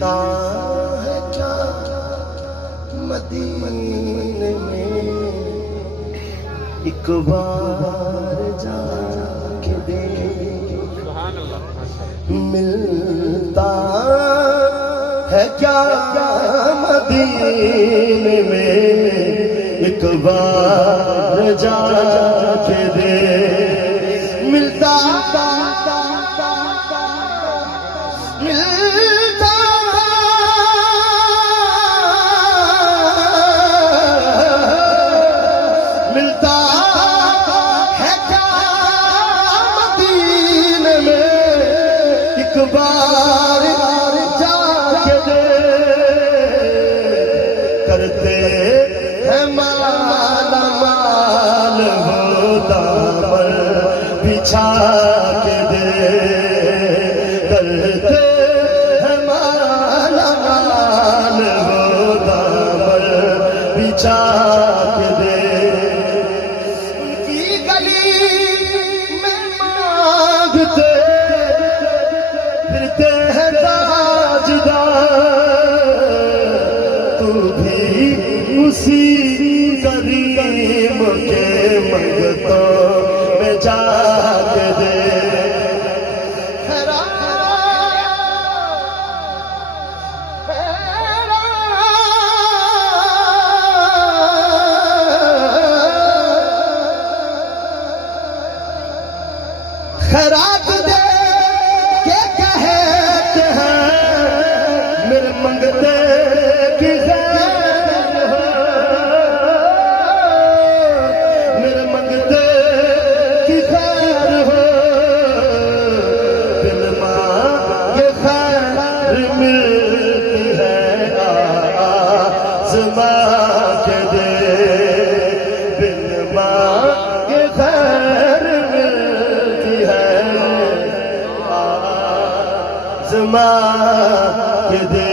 मिलता है क्या मदीने में, एक बार जाके दे। मिलता है क्या मदीने में, एक बार जाके दे। मिलता मिलता है क्या मदीने में, एक बार जाके दे। करते हैं माला माल हो दामन बिछा के दे। करते हैं माला माल हो दामन बिछा के दे। उनकी गली में मांगते फिरते हैं ताजदार, तू भी उसी करीम के मंगतों में जाके दे। खैरात दे के कहते हैं मेरे मंगते की खैर हो, मेरे मंगते की खैर हो। बिन मांगे खैर मिलती है, आज़मा के दे। बिन मांगे खैर मिलती है, आज़मा के दे।